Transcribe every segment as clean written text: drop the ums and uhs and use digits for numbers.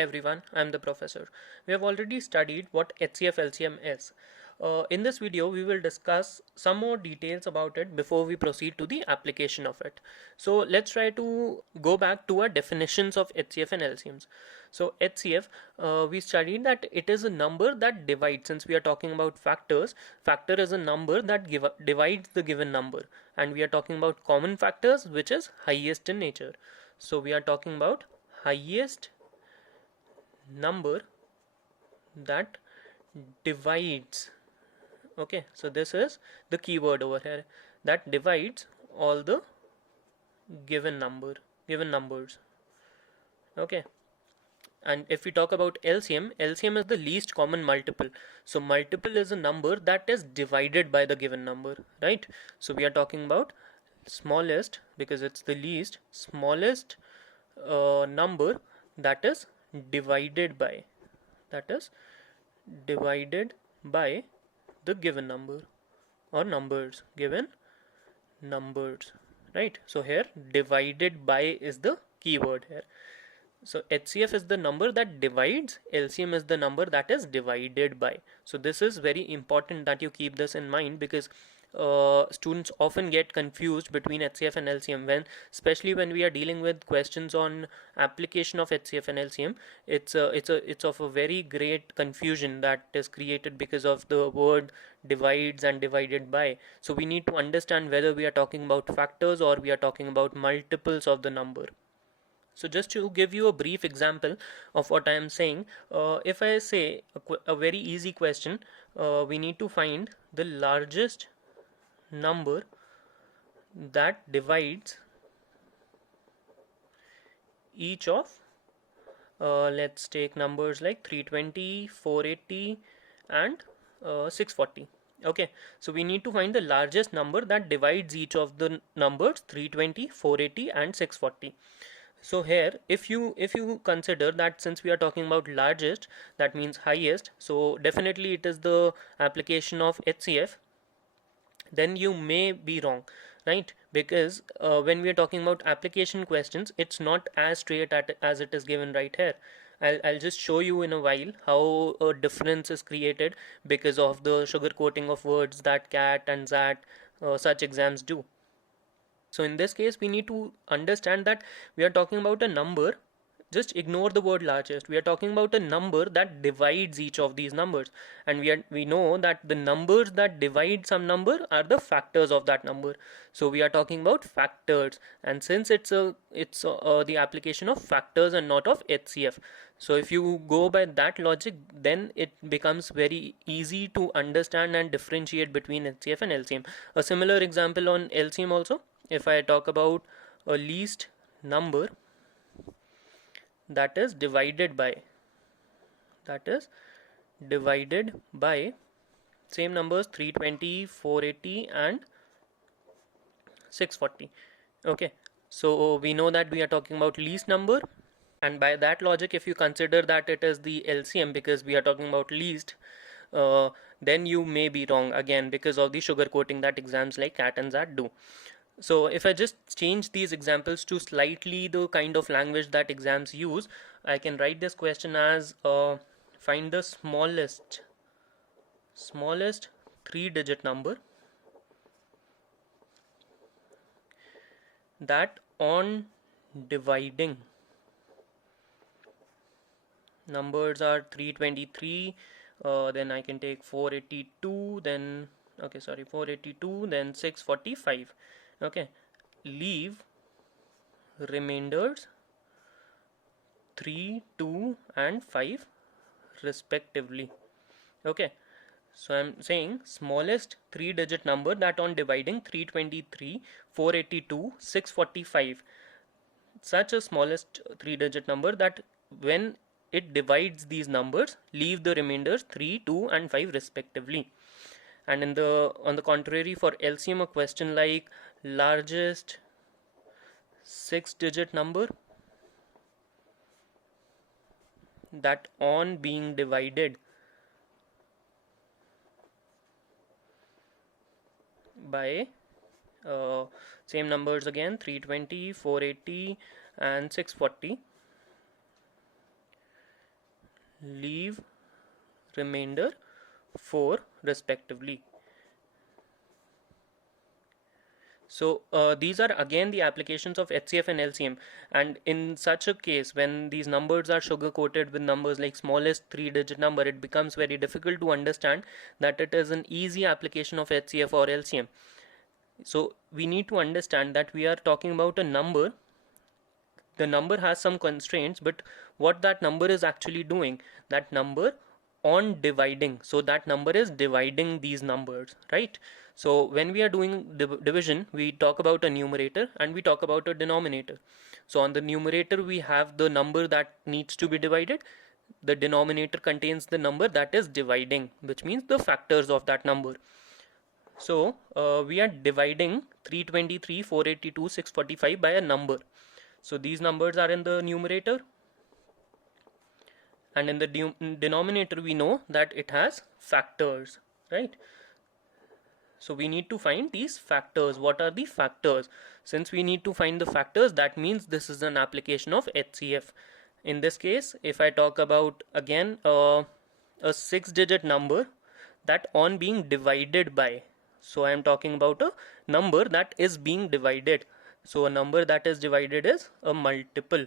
Hi everyone, I am the professor. We have already studied what HCF LCM is. In this video, we will discuss some more details about it before we proceed to the application of it. So let's try to go back to our definitions of HCF and LCMs. So HCF, we studied that it is a number that divides. Since we are talking about factors, factor is a number that divides the given number, and we are talking about common factors, which is highest in nature. So we are talking about highest number that divides. Okay, so this is the keyword over here, that divides all the given numbers. Okay, and if we talk about LCM is the least common multiple. So multiple is a number that is divided by the given number, right? So we are talking about smallest, because it's the least smallest number that is divided by, that is divided by the given number, or given numbers, right? So here divided by is the keyword here. So HCF is the number that divides, LCM is the number that is divided by. So this is very important that you keep this in mind, because students often get confused between HCF and LCM, especially when we are dealing with questions on application of HCF and LCM. It's of a very great confusion that is created because of the word divides and divided by. So we need to understand whether we are talking about factors or we are talking about multiples of the number. So just to give you a brief example of what I am saying, if I say a very easy question, we need to find the largest number that divides each of, let's take numbers like 320, 480 and 640. Okay, so we need to find the largest number that divides each of the numbers 320, 480 and 640. So here, if you consider that since we are talking about largest, that means highest, so definitely it is the application of HCF, then you may be wrong, right? Because when we are talking about application questions, it's not as straight as it is given right here. I'll just show you in a while how a difference is created because of the sugar coating of words that CAT and XAT such exams do. So in this case, we need to understand that we are talking about a number. Just ignore the word largest. We are talking about a number that divides each of these numbers, and we know that the numbers that divide some number are the factors of that number. So we are talking about factors, and since it's the application of factors and not of HCF. So if you go by that logic, then it becomes very easy to understand and differentiate between HCF and LCM. A similar example on LCM also. If I talk about a least number that is divided by, that is divided by same numbers 320, 480 and 640. Okay, so we know that we are talking about least number, and by that logic, if you consider that it is the LCM because we are talking about least, then you may be wrong again because of the sugar coating that exams like CAT and XAT do. So if I just change these examples to slightly the kind of language that exams use, I can write this question as find the smallest 3-digit number that on dividing, numbers are 323, then I can take 482, then 482, then 645. Okay, leave remainders 3, 2 and 5 respectively. Okay, so I'm saying smallest 3-digit number that on dividing 323, 482, 645, such a smallest 3-digit number that when it divides these numbers, leave the remainders 3, 2 and 5 respectively. And on the contrary, for LCM, a question like largest 6-digit number that on being divided by same numbers again 320, 480 and 640, leave remainder 4 respectively. So these are again the applications of HCF and LCM, and in such a case when these numbers are sugar coated with numbers like smallest 3-digit number, it becomes very difficult to understand that it is an easy application of HCF or LCM. So we need to understand that we are talking about a number. The number has some constraints, but what that number is actually doing, that number on dividing, so that number is dividing these numbers, right? So when we are doing division, we talk about a numerator and we talk about a denominator. So on the numerator we have the number that needs to be divided. The denominator contains the number that is dividing, which means the factors of that number. So we are dividing 323, 482, 645 by a number. So these numbers are in the numerator, and in the denominator we know that it has factors, right? So we need to find these factors. What are the factors? Since we need to find the factors, that means this is an application of HCF. In this case, if I talk about again a 6-digit number that on being divided by, so I am talking about a number that is being divided. So a number that is divided is a multiple,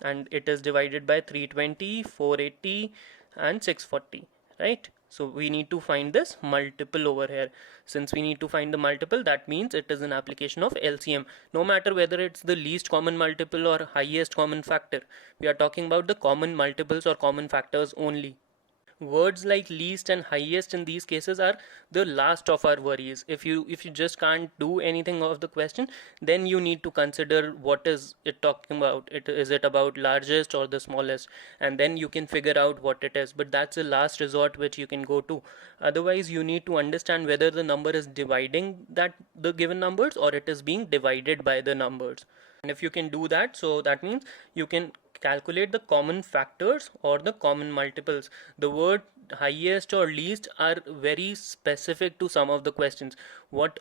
and it is divided by 320, 480 and 640, right? So we need to find this multiple over here. Since we need to find the multiple, that means it is an application of LCM. No matter whether it's the least common multiple or highest common factor, we are talking about the common multiples or common factors only. Words like least and highest in these cases are the last of our worries. If you just can't do anything of the question, then you need to consider what is it talking about. Is it about largest or the smallest, and then you can figure out what it is. But that's the last resort which you can go to. Otherwise you need to understand whether the number is dividing the given numbers or it is being divided by the numbers. And if you can do that, so that means you can calculate the common factors or the common multiples. The word highest or least are very specific to some of the questions. What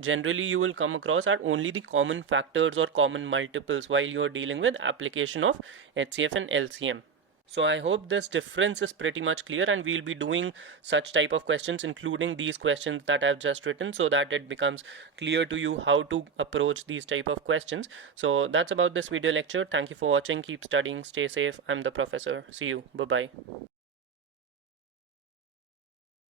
generally you will come across are only the common factors or common multiples while you are dealing with application of HCF and LCM. So I hope this difference is pretty much clear, and we'll be doing such type of questions, including these questions that I've just written, so that it becomes clear to you how to approach these type of questions. So that's about this video lecture. Thank you for watching. Keep studying, stay safe. I'm the professor. See you. Bye bye.